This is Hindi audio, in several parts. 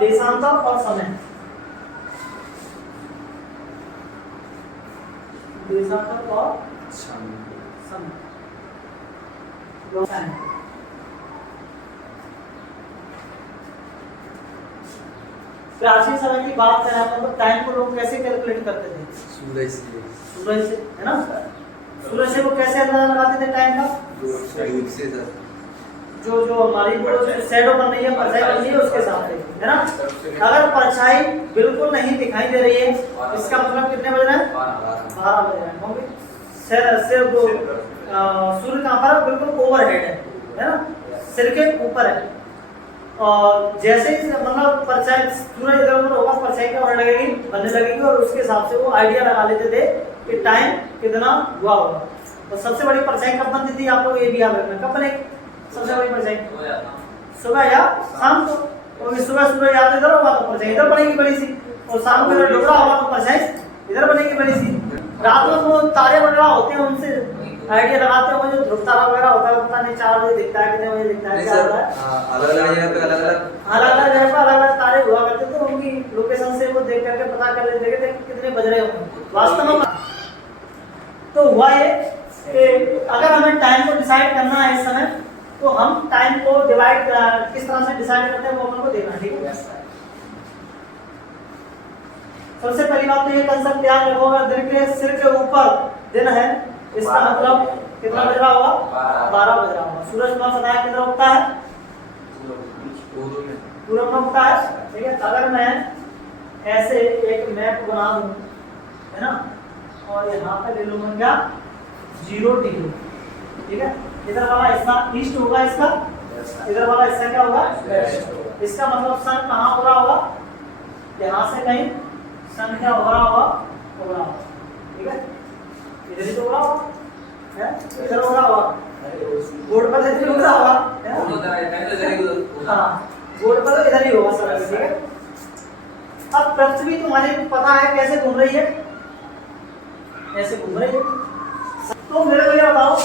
देशांतर और समय। देशांतर और समय। प्राचीन समय की बात करें अपन तो टाइम को लोग कैसे कैलकुलेट करते थे? सूरज से, है ना? सूरज से वो कैसे अंदाजा लगाते थे टाइम का? दूर से सर। जो हमारी शैडो बन रही है, परछाई बन रही है, उसके हिसाब से, है ना? अगर परछाई बिल्कुल नहीं दिखाई दे रही है, इसका मतलब कितने बज रहे हैं? 12 बज रहे हैं। होंगे सूर्य कहाँ पर बिल्कुल ओवरहेड है ना? सिर के ऊपर है। और जैसे ही मतलब परछाई सूरज इधर उधर होगा, परछाई क्या होने लगेगी, बनने लगेगी, और उसके हिसाब से वो आइडिया लगा लेते थे कि टाइम कितना हुआ होगा। तो सबसे बड़ी परछाई कब बनती थी? आप लोग ये भी याद रखना, कब बनेगी सबसे बड़ी परछाई? सुबह या शाम को। क्योंकि सुबह सूरज याद इधर होगा तो परछाई इधर बनेगी बड़ी सी, और शाम को इधर डूबा होगा तो परछाई इधर बनेगी बड़ी सी। रात में वो तारे वगैरह होते हैं, उनसे आइडिया लगाते हो, जो ध्रुव तारा वगैरह होता है, पता नहीं 4 बजे दिखता है, कितने बजे दिखता है, क्या होता है। अलग-अलग जगह पे अलग-अलग तारे हुआ करते थे, उनकी लोकेशन से वो देख करके पता कर लेते थे कितने बज रहे होंगे वास्तव में। तो हुआ ये कि अगर हमें टाइम को डिसाइड करना है इस समय, तो हम टाइम को डिवाइड किस तरह से डिसाइड करते हैं वो अपन को देखना, ठीक है? सबसे पहली बात तो ये कंसेप्ट याद रखो, अगर दिन के सिर के ऊपर दिन है, इसका मतलब कितना बज रहा होगा? 12 बज रहा होगा। सूरज में बताया कितना उगता है? पूरब में उगता है, ठीक है? अगर मैं ऐसे एक मैप बना दूं, है ना, और यहाँ पे ले लूंगा क्या? 0 डिग्री, ठीक है? इधर वाला हिस्सा ईस्ट होगा, इसका इधर वाला हिस्सा क्या होगा? वेस्ट। इसका मतलब सन कहाँ हो रहा होगा? यहाँ से कहीं सन क्या हो रहा होगा, ठीक है? इधर ही तो हो रहा होगा, है? इधर हो रहा होगा, बोर्ड पर इधर हो रहा होगा, हाँ, बोर्ड पर तो इधर ही होगा सर, ठीक है? अब पृथ्वी तुम्हारे पता है कैसे घूम रही है? ऐसे घूम रही है। तो मेरे को ये बताओ,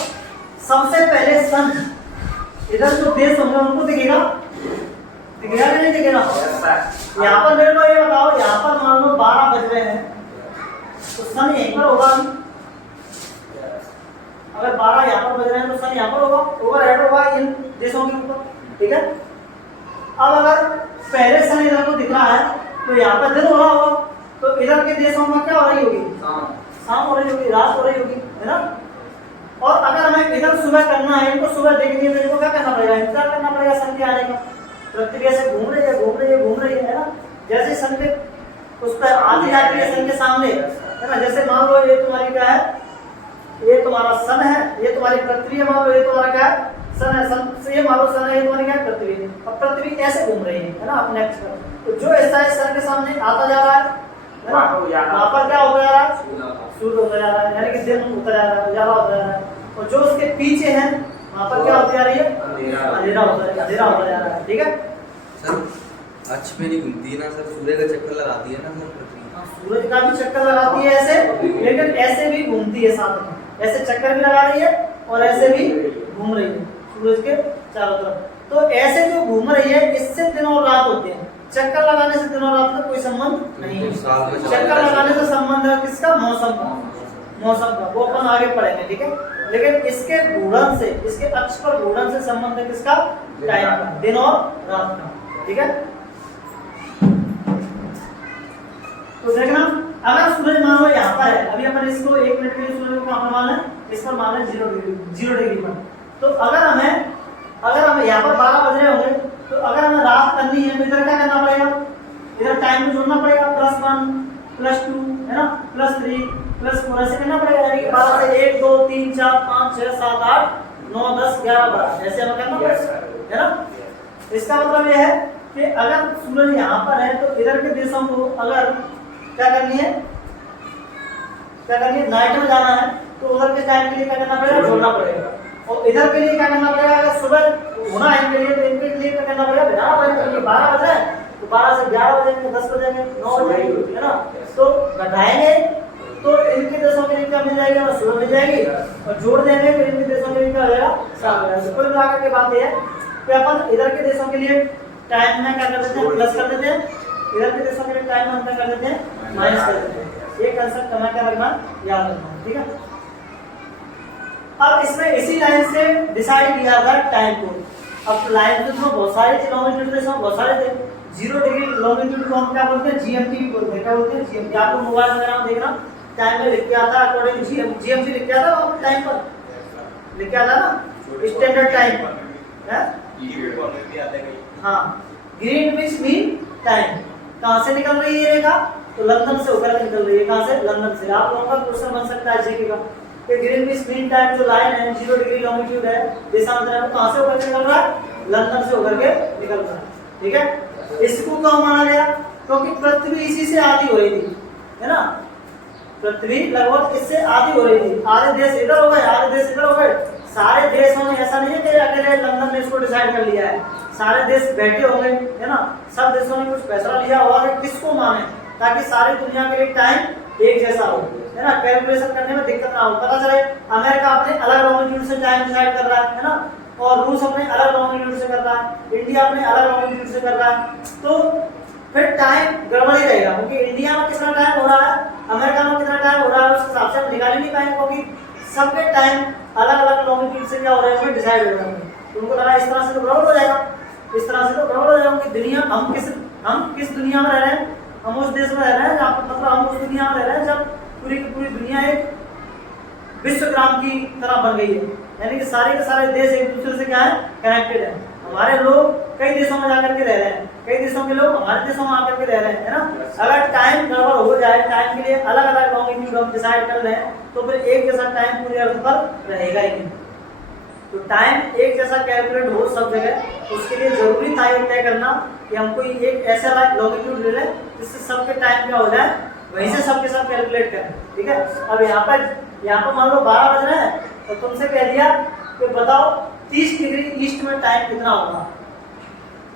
सबसे पहले सन इधर जो देश होंगे उनको दिखेगा कि नहीं दिखेगा? यहाँ पर मेरे को ये बताओ, यहाँ पर मान लो 12 बज रहे हैं, तो सन यहीं पर होगा। अगर 12 यहाँ पर बज रहे हैं तो सन यहाँ पर होगा, ओवरहेड होगा इन देशों के ऊपर, ठीक है? अब अगर पहले सन इधर को दिख रहा है तो यहाँ पर दिन हो रहा होगा, तो इधर के देशों में क्या हो रही होगी? शाम हो रही होगी, रात हो रही होगी, है ना? और अगर हमें इधर सुबह करना है, इनको सुबह देखनी है, तो इनको क्या करना पड़ेगा? इंतजार करना पड़ेगा सन के आने का। पृथ्वी ऐसे घूम रही है ना? जैसे सन के उस पर आती जाती है सन के सामने, है ना? जैसे मान लो ये तुम्हारी क्या है, ये तुम्हारा सन है, ये तुम्हारी पृथ्वी है, मान लो ये तुम्हारा क्या है? सन है। सन से ये मान लो सन है, ये तुम्हारी क्या है? पृथ्वी है। अब पृथ्वी ऐसे घूम रही है ना अपने एक्स पर, तो जो हिस्सा है सन के सामने आता जा रहा है ना, वहाँ पर क्या होता जा रहा है? सूर्य होता जा रहा है, यानी कि दिन होता जा रहा है, उजाला होता जा रहा है। और जो उसके पीछे है वहाँ पर क्या होती जा रही है? अंधेरा होता जा रहा है, ठीक है? सर अक्ष में नहीं घूमती है ना सर, सूर्य का चक्कर लगाती है ना सर पृथ्वी? सूरज का भी चक्कर लगाती है ऐसे, लेकिन ऐसे भी घूमती है साथ में, ऐसे चक्कर भी लगा रही है और ऐसे भी घूम रही है सूरज के चारों तरफ। तो ऐसे जो घूम रही है, इससे दिन और रात होते हैं। चक्कर लगाने से दिन और रात का कोई संबंध नहीं है। चक्कर लगाने से संबंध है किसका? मौसम का, वो अपन आगे पढ़ेंगे, ठीक है? लेकिन इसके घूर्णन से, इसके अक्ष पर घूर्णन से संबंध है किसका? टाइम का, दिन और रात का, ठीक है? तो देखना, अगर सूरज मान लो यहाँ पर है, अभी अपन इसको 1 मिनट के लिए सूरज को कहाँ पर माना है? इस पर माना है 0 डिग्री पर। तो अगर हमें यहाँ पर 12 बज रहे होंगे, तो अगर हमें रात करनी है तो इधर क्या करना पड़ेगा? इधर टाइम को जोड़ना पड़ेगा, +1 +2, है ना, +3 +4 ऐसे करना पड़ेगा, यानी कि 12 से 1 2 3 4 5 6 7 8 9 10 11 12 ऐसे हमें करना पड़ेगा, है ना? इसका मतलब यह है कि अगर सूरज यहाँ पर है तो इधर के देशों को अगर क्या करनी है, नाइट में जाना है, तो उधर के टाइम के लिए क्या करना पड़ेगा? जोड़ना पड़ेगा। और इधर के लिए क्या करना पड़ेगा? अगर सुबह होना है इनके लिए, तो इनके लिए क्या करना पड़ेगा? घटाना पड़ेगा। 12 बजे तो 12 से 11 बजेंगे, 10 बजेंगे, 9 बजेंगे, है ना? तो घटाएंगे तो इनके देशों के लिए क्या मिल जाएगी? हमें सुबह मिल जाएगी, और जोड़ देंगे तो इनके देशों के लिए क्या हो जाएगा? शाम हो जाएगा। तो कुल मिलाकर के बात यह है कि अपन इधर के देशों के लिए टाइम में क्या कर देते हैं? प्लस कर देते हैं, इधर के देशों के लिए टाइम हम क्या कर देते हैं, माइनस कर देते हैं। ये कंसेप्ट हमें क्या रखना, याद रखना, ठीक है। अब इसमें इसी लाइन से डिसाइड किया था टाइम को। अब लाइन तो बहुत सारे थे, लॉन्गिट्यूड थे, बहुत सारे थे। 0 डिग्री लॉन्गिट्यूड को हम क्या बोलते हैं, जीएमटी भी बोलते हैं। क्या बोलते हैं, जीएमटी। आपको मोबाइल वगैरह में देखना टाइम में लिख के आता है, अकॉर्डिंग जीएमटी लिख के आता है, टाइम पर लिख के आता है ना, स्टैंडर्ड टाइम है। हाँ, ग्रीनविच मीन टाइम। कहाँ से निकल रही है रेखा, तो लंदन से होकर निकल रही है। कहाँ से, लंदन से। आप लोगों का क्वेश्चन बन सकता है जीके का कि ग्रीनविच मीन टाइम जो लाइन है 0 डिग्री लॉन्गिट्यूड है, देशांतर है, कहाँ से होकर निकल रहा है, लंदन से होकर के निकल रहा है, ठीक है। इसको क्यों माना गया, क्योंकि पृथ्वी इसी से आधी हो रही थी, है ना। पृथ्वी लगभग इससे आधी हो रही थी। आधे देश इधर हो गए, आधे देश इधर हो गए। सारे देशों ने, ऐसा नहीं है कि अकेले लंदन ने इसको डिसाइड कर लिया है, सारे देश बैठे होंगे, है ना। सब देशों ने कुछ फैसला लिया होगा कि किसको माने, ताकि सारी दुनिया के लिए टाइम एक जैसा हो, है ना। कैलकुलेशन करने में दिक्कत ना हो। पता चले अमेरिका अपने अलग लॉन्गिट्यूड से टाइम डिसाइड कर रहा है ना, और रूस अपने अलग लॉन्गिट्यूड से कर रहा है, इंडिया अपने अलग लॉन्गिट्यूड से कर रहा है, तो फिर टाइम गड़बड़ ही रहेगा। क्योंकि इंडिया में कितना टाइम हो रहा है, अमेरिका में कितना टाइम हो रहा है, उस हिसाब से हम निकाल ही नहीं पाएंगे, क्योंकि सबके टाइम अलग अलग लॉन्गिट्यूड से क्या हो रहे हैं, डिसाइड हो रहे हैं। तो उनको लगा इस तरह से तो गड़बड़ हो जाएगा, इस तरह से तो गड़बड़ हो जाएगा कि दुनिया, हम किस दुनिया में रह रहे हैं, हम उस देश में रह रहे हैं जहाँ, मतलब हम उस दुनिया में रह रहे हैं जब पूरी की पूरी दुनिया एक विश्वग्राम की तरह बन गई है। यानी कि सारे के सारे देश एक दूसरे से क्या है, कनेक्टेड है। हमारे लोग कई देशों में जाकर के रह रहे हैं, कई देशों के लोग हमारे देशों में आकर के रह रहे हैं, है ना। अगर टाइम गड़बड़ हो जाए, टाइम के लिए अलग अलग लॉन्गिट्यूड हम डिसाइड कर लें, तो फिर एक जैसा टाइम पूरी अर्थ पर रहेगा ही नहीं। तो टाइम एक जैसा कैलकुलेट हो सब जगह, उसके लिए जरूरी था ये तय करना कि हमको एक ऐसा लॉन्गिट्यूड ले लें जिससे सबके टाइम क्या हो जाए, वहीं से सबके सब कैलकुलेट करें, ठीक है। अब यहाँ पर मान लो 12 बज रहे हैं, तो तुमसे कह दिया कि बताओ 30 डिग्री ईस्ट में टाइम कितना होगा,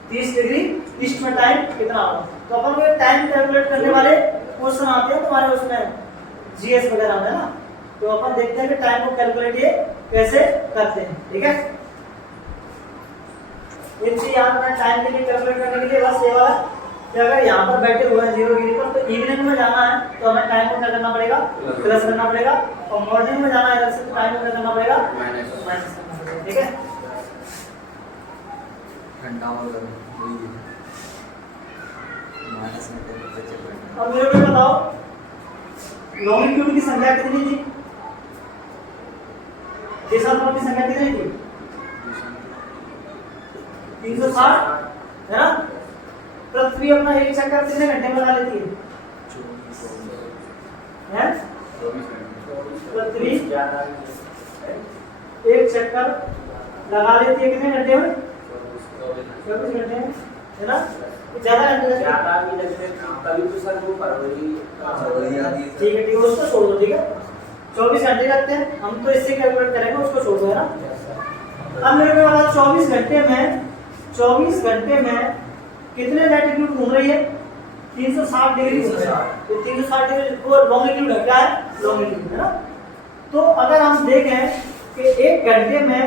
30 डिग्री ईस्ट में टाइम कितना होगा। तो अपन को टाइम कैलकुलेट करने वाले क्वेश्चन आते हैं तुम्हारे उसमें जीएस वगैरह में ना, तो अपन देखते हैं कि टाइम को कैलकुलेट ये कैसे करते हैं, ठीक है। इनसे याद रखना टाइम के लिए कैलकुलेट करने के लिए बस ये वाला कि अगर यहाँ पर बैठे हुए हैं 0 डिग्री पर, तो इवनिंग में जाना है तो हमें टाइम को क्या करना पड़ेगा, प्लस करना पड़ेगा, और मॉर्निंग में जाना है इधर से तो टाइम को क्या करना पड़ेगा, माइनस करना पड़ेगा, ठीक है। घंटा और माइनस में टेम्परेचर चल रहा है। अब मेरे को बताओ लॉन्गिट्यूड की संख्या कितनी थी, देशांतरों की संख्या कितनी थी, 360, है ना। पृथ्वी अपना एक चक्कर कितने घंटे में लगा लेती है? पृथ्वी एक चक्कर लगा लेती है कितने घंटे में, 24 घंटे में, है ना। ज्यादा घंटे ठीक है, उसको छोड़ दो, ठीक है। 24 घंटे लगते हैं, हम तो इससे कैलकुलेट करेंगे, उसको छोड़ दो, है ना। अब मेरे को बता 24 घंटे में कितने लैटिट्यूड घूम रही है, 360 डिग्री घूम रही है। तो 360 डिग्री वो लॉन्गिट्यूड है, क्या है, लॉन्गिट्यूड, है ना। तो अगर हम देखें कि एक घंटे में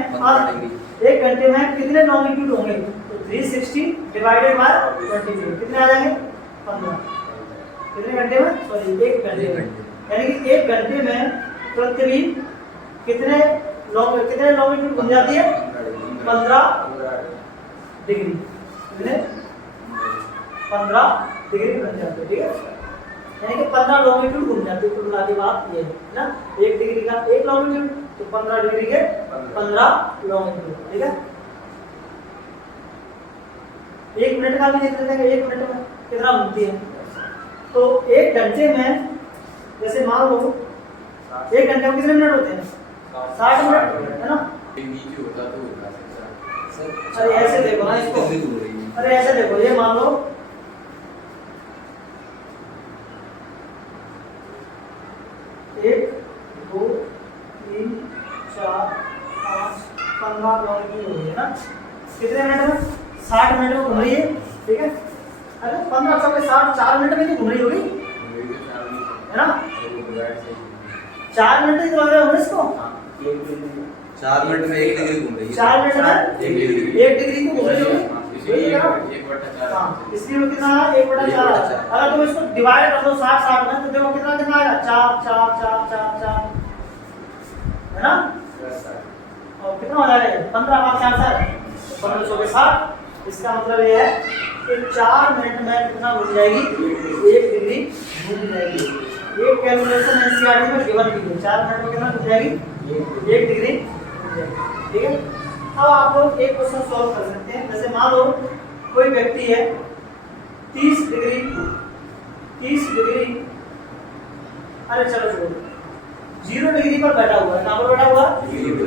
कितने लॉन्गिट्यूड होंगे, तो 360 डिवाइडेड बाय 22 कितने आ जाएंगे, 15। कितने घंटे में, सॉरी एक घंटे में, यानी कि एक घंटे में पृथ्वी कितने लॉन्गिट्यूड घूम जाती है, 15 डिग्री, कितने 15 डिग्री घूम जाती है, ठीक है। यानी कि 15 लॉन्गिट्यूड घूम जाती है, कुल की बात ये है ना। 1 डिग्री का 1 लॉन्गिट्यूड, तो 15 डिग्री के 15 लॉन्गिट्यूड, ठीक है। 1 मिनट का भी देख लेते हैं, 1 मिनट में कितना घूमती है। तो 1 घंटे में जैसे मान लो 1 घंटे में कितने मिनट होते हैं, 60 मिनट, है ना। अरे ऐसे देखो ना इसको, अरे ऐसे देखो, ये मान लो 1 2 3 4 5 15 लॉन्गिट्यूड हो गई है ना। कितने मिनट में, 60 मिनट में घूम रही है, ठीक है। अरे 15 चौके 60, 4 मिनट में तो घूम रही होगी, है ना। 4 मिनट ही लग रहे होंगे इसको, 4 मिनट में 1 डिग्री घूम रही है, 4 मिनट में 1 डिग्री को घूम रही होगी, हाँ, इसलिए वो कितना है 1/4 है। अगर तुम इसको डिवाइड कर दो 60 में तो देखो कितना कितना आएगा 4 4 4 4 4 है ना। और कितना हो जाएगा 15 5 4 1500 के 60। इसका मतलब ये है कि 4 मिनट में कितना घूम जाएगी 1 डिग्री घूम जाएगी। ये कैलकुलेशन एनसीईआरटी में गिवन की है। 4 मिनट में कितना घूम जाएगी 1 डिग्री घूम जाएगी। ठीक है। अब आप लोग एक क्वेश्चन सॉल्व कर सकते हैं। जैसे मान लो कोई व्यक्ति है 30 डिग्री अरे चलो छोड़ो 0 डिग्री पर बैठा हुआ है। कहाँ पर बैठा हुआ है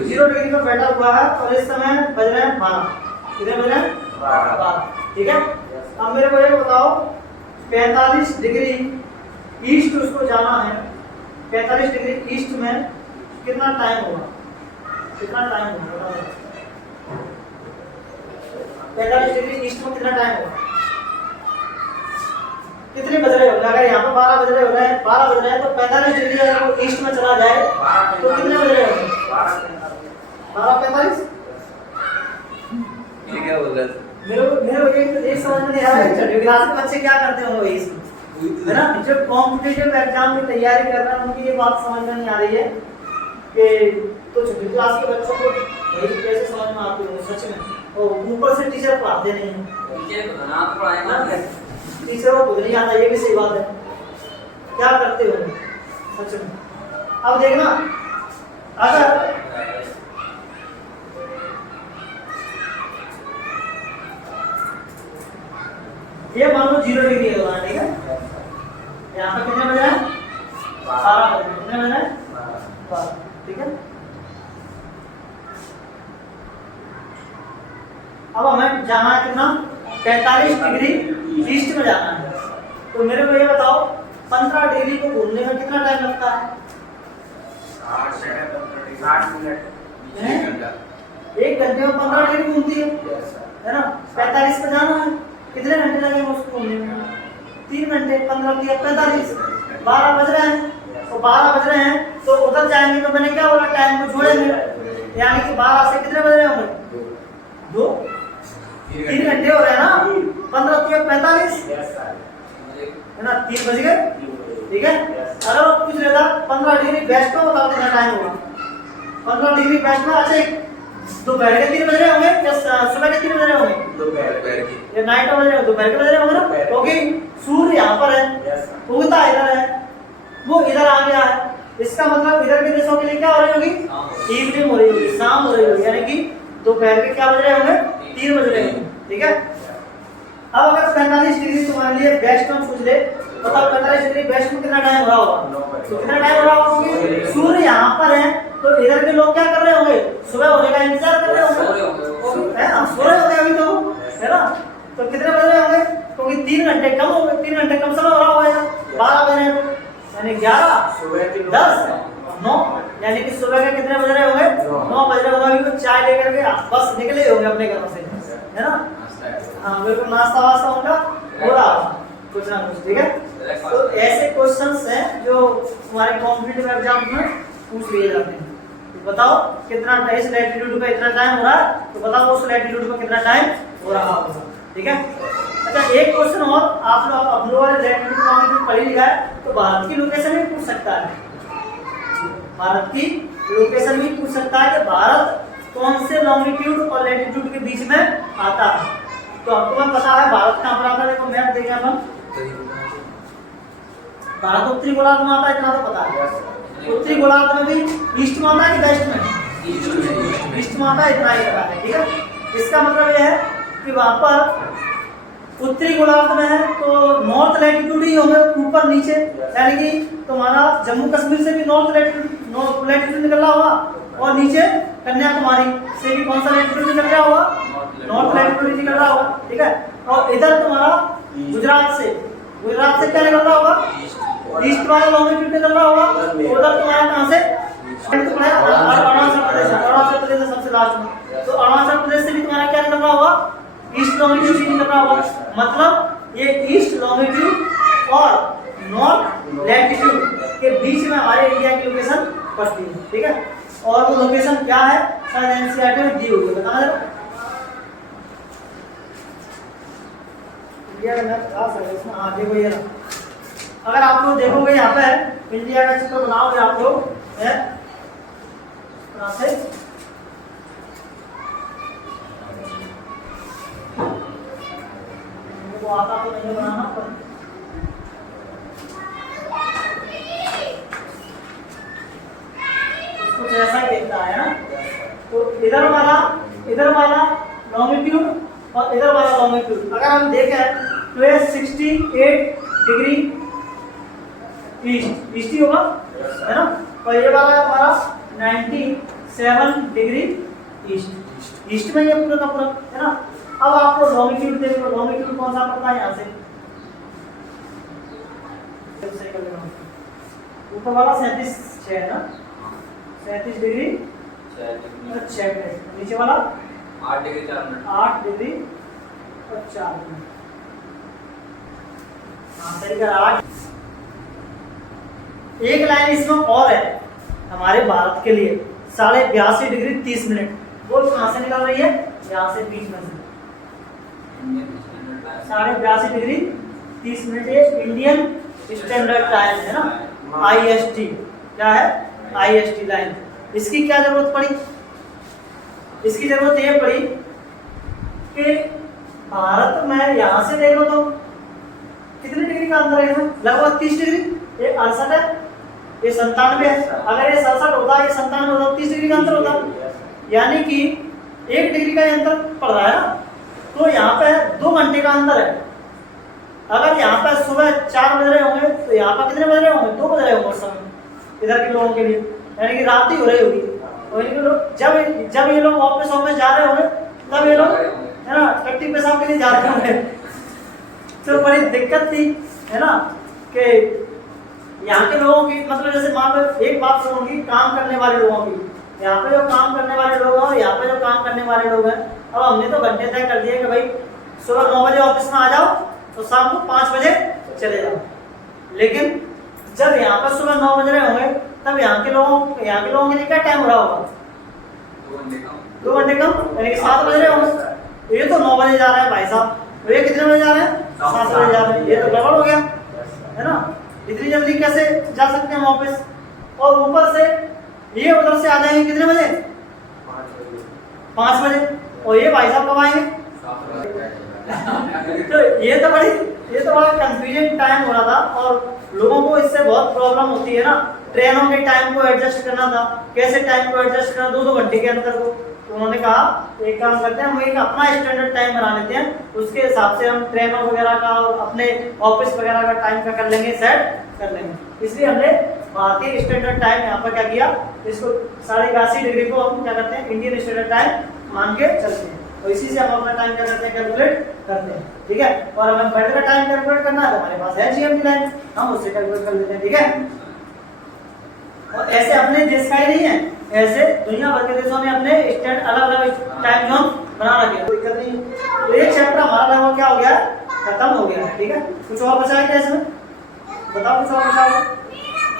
0 डिग्री पर बैठा हुआ है और इस समय बज रहे हैं 12। कितने बज रहे हैं 12। ठीक है। अब मेरे को ये बताओ 45 डिग्री ईस्ट उसको जाना है। 45 डिग्री ईस्ट में कितना टाइम होगा 45 डिग्री ईस्ट में कितना टाइम होगा कितने बज रहे होंगे। अगर यहाँ पे 12 बज रहे हो गए 12 बज रहे हैं तो 45 डिग्री अगर वो ईस्ट में चला जाए तो कितने बज रहे होंगे 12:45। ये क्या बोल रहा था मेरे एक समझ में नहीं आ रहा है। चलिए क्लास के बच्चे क्या करते होंगे इसमें है ना। जब कॉम्पिटिटिव एग्जाम की तैयारी कर रहे हैं उनकी ये बात समझ में नहीं आ रही है कि तो छोटी क्लास के बच्चों को वही कैसे समझ में आती होगी सच में। और ऊपर से टीचर पढ़ाते नहीं हैं टीचर को खुद नहीं आता। ये भी सही बात है। क्या करते हो सच में। अब देखना अगर ये मान लो 0 डिग्री होगा ठीक है। यहाँ पे कितने बज रहे हैं 12 बज रहे हैं। कितने बज रहे हैं 12। ठीक है। अब हमें जाना है कितना 45 डिग्री ईस्ट में जाना है। तो मेरे को ये बताओ 15 डिग्री को घूमने में कितना टाइम लगता है 60 मिनट 1 घंटे में 15 डिग्री घूमती है ना। 45 पे जाना है कितने घंटे लगेंगे उसको घूमने में 3 घंटे 15 दिया 45 12 बज रहे हैं। तो 12 बज रहे हैं तो उधर जाएंगे तो मैंने क्या बोला टाइम को जोड़ेंगे यानी कि 12 से कितने बज रहे होंगे 2 3 घंटे हो रहे हैं ना। 15 दिया 45 है ना 3 बज गए। ठीक है। अगर वो पूछ लेता 15 डिग्री वेस्ट में बताओ कितना टाइम होगा 15 डिग्री वेस्ट में। अच्छा दोपहर के 3 बज रहे होंगे या सुबह के 3 बज रहे होंगे दोपहर या नाइट में बज रहे होंगे दोपहर के बज रहे होंगे ना। क्योंकि सूर्य यहाँ पर है उगता इधर है वो इधर आ गया है। इसका मतलब इधर के देशों के लिए क्या हो रही होगी इवनिंग हो रही होगी शाम हो रही होगी यानी कि दोपहर के क्या बज रहे होंगे 3 बज रहे होंगे। ठीक है। अब अगर 45 डिग्री तुम्हारे लिए बेस्ट में पूछ ले बताओ 45 डिग्री बेस्ट में कितना टाइम हो रहा होगा तो कितना टाइम हो रहा होगा। सूर्य यहाँ पर है तो इधर के लोग क्या कर रहे होंगे सुबह होने का इंतजार कर रहे होंगे है ना। सो रहे होंगे अभी तो है ना। तो कितने बज रहे होंगे क्योंकि 3 घंटे कम हो गए 3 घंटे कम समय हो रहा होगा 12 बज रहे हैं यानी 11 10 9 यानी कि सुबह के कितने बज रहे होंगे 9 बज रहे होंगे। अभी तो चाय लेकर के बस निकले होंगे अपने घरों से है ना। हाँ बिल्कुल नाश्ता वास्ता उनका हो रहा कुछ ना कुछ। ठीक है। तो ऐसे क्वेश्चंस हैं जो हमारे कॉम्पिटिटिव एग्जाम में पूछ लिए जाते हैं। तो बताओ कितना इस लैटिट्यूड का इतना टाइम हो रहा है तो बताओ उस लैटिट्यूड का कितना टाइम हो रहा होगा। ठीक है। अच्छा एक क्वेश्चन और आप लोग अपने वाले लैटिट्यूड लॉन्गिट्यूड पढ़ी लिखा है तो भारत की लोकेशन भी पूछ सकता है। भारत की लोकेशन भी पूछ सकता है कि भारत कौन से लॉन्गिट्यूड और लैटिट्यूड के बीच में आता है। तो आपको मैं पता है भारत कहाँ पर आता है। देखो मैप देखें हम भारत उत्तरी गोलार्ध में आता है इतना तो पता है। उत्तरी गोलार्ध में भी ईस्ट में आता है कि वेस्ट में ईस्ट में आता है इतना ही पता है। ठीक है। इसका मतलब यह है कि वहां पर उत्तरी गोलार्ध में है तो नॉर्थ लैटिट्यूड ही होंगे ऊपर नीचे यानी कि तुम्हारा जम्मू कश्मीर से भी नॉर्थ लैटिट्यूड निकल रहा होगा और नीचे कन्याकुमारी से भी कौन सा लैटिट्यूड निकल रहा होगा नॉर्थ लैटिट्यूड निकल रहा होगा। ठीक है। और इधर तुम्हारा गुजरात से क्या निकल रहा होगा ईस्ट वाला लॉन्गिट्यूड निकल रहा होगा। उधर तुम्हारा कहाँ से अरुणाचल प्रदेश सबसे लास्ट में। तो अरुणाचल प्रदेश से भी तुम्हारा क्या निकल रहा होगा ईस्ट लॉन्गिट्यूड ही निकल रहा होगा। मतलब ये ईस्ट लॉन्गिट्यूड और नॉर्थ लैटिट्यूड के बीच में हमारे इंडिया की लोकेशन पड़ती है। ठीक है। और वो लोकेशन क्या है शायद एनसीईआरटी में दी हुई है बताना जरा इंडिया का मैप था सर इसमें। हाँ देखो ये रहा। अगर आप लोग देखोगे यहाँ पे इंडिया का चित्र बनाओगे आप लोग है यहाँ से वो आता तो नहीं बनाना पर कुछ ऐसा ही दिखता है ना। तो इधर वाला लॉन्गिट्यूड और इधर वाला लॉन्गिट्यूड अगर हम देखें तो ये 68 डिग्री ईस्ट ही होगा है ना। और ये वाला हमारा 97 डिग्री ईस्ट में ये पूरा का पूरा है ना। अब आपको लॉन्गिट्यूड देखो, लॉन्गिट्यूड कौन सा पड़ता है यहाँ से ऊपर वाला 37 है ना, 37 डिग्री 6 मिनट। नीचे वाला 8 डिग्री 4 मिनट। 8 डिग्री और 4 मिनट। हाँ सही कहा 8। एक लाइन इसमें और है हमारे भारत के लिए 82.5 डिग्री 30 मिनट। वो कहाँ से निकल रही है? यहाँ से बीच में से 82.5 डिग्री 30 मिनट ये इंडियन स्टैंडर्ड टाइम है ना, IST। क्या है? IST line. इसकी क्या जरूरत पड़ी? इसकी जरूरत ये पड़ी कि भारत में यहाँ से देखो तो कितने डिग्री का अंतर है इसमें? लगभग 30 डिग्री। ये 68 है, ये 97 है। अगर ये 67 होता, ये 97 होता, 30 डिग्री का अंतर होता। यानी कि 1 डिग्री का अंतर पड़ रहा है ना। तो यहाँ पे 2 घंटे का अंतर है। अगर यहाँ पे सुबह 4 बज रहे होंगे तो यहाँ पर कितने बज रहे होंगे? 2 बज रहे होंगे उस समय इधर के लोगों के लिए, यानी कि रात ही हो रही होगी। और जब ये लोग ऑफिस जा रहे होंगे तब ये लोग है ना टट्टी पेशाब के लिए जा रहे होंगे। तो बड़ी दिक्कत थी है ना कि यहाँ के लोगों की मतलब जैसे मान लो एक बात सुनूंगी काम करने वाले लोगों की, यहाँ पे जो काम करने वाले लोग हैं और यहाँ पे जो काम करने वाले लोग हैं। अब हमने तो घंटे तय कर दिए कि भाई सुबह 9 बजे ऑफिस में आ जाओ तो शाम को 5 बजे चले जाओ। लेकिन जब यहाँ पर सुबह 9 बज रहे होंगे तब यहाँ के लोगों के लिए क्या टाइम हो रहा होगा? 2 घंटे कम, यानी कि 7 बज रहे होंगे। ये तो 9 बजे जा रहे हैं भाई साहब, तो ये कितने बजे जा रहे हैं? 7 बजे जा रहे हैं। ये तो गड़बड़ हो गया है ना। इतनी जल्दी कैसे जा सकते हैं ऑफिस? और ऊपर से ये उधर से आ जाएंगे कितने बजे? 5 बजे। और ये भाई साहब कब आएंगे? तो ये तो बड़ा कंफ्यूजन टाइम हो रहा था और लोगों को इससे बहुत प्रॉब्लम होती है ना। ट्रेनों के टाइम को एडजस्ट करना था, कैसे टाइम को एडजस्ट करना 2-2 घंटे के अंतर को। तो उन्होंने कहा एक काम करते हैं, हम एक अपना स्टैंडर्ड टाइम बना लेते हैं, उसके हिसाब से हम ट्रेनों वगैरह का और अपने ऑफिस वगैरह का टाइम का कर लेंगे, सेट कर लेंगे। इसलिए हमने भारतीय स्टैंडर्ड टाइम यहाँ पर क्या किया, इसको 82.5 डिग्री को हम क्या करते हैं इंडियन स्टैंडर्ड टाइम मान के चलते हैं और इसी से हम अपना टाइम क्या करते हैं कैलकुलेट करते हैं। ठीक है। और अगर बैटरी का टाइम कैलकुलेट करना है तो हमारे पास है GMT लाइन, हम उससे कैलकुलेट कर लेते हैं। ठीक है। और ऐसे अपने देश का ही नहीं है, ऐसे दुनिया भर के देशों ने अपने स्टैंड अलग-अलग टाइम जोन बना रखे हैं। कोई दिक्कत नहीं। तो एक चैप्टर हमारा लगभग क्या हो गया, खत्म हो गया है। ठीक है। कुछ और बचा है क्या इसमें? बताओ कुछ और बचा हो?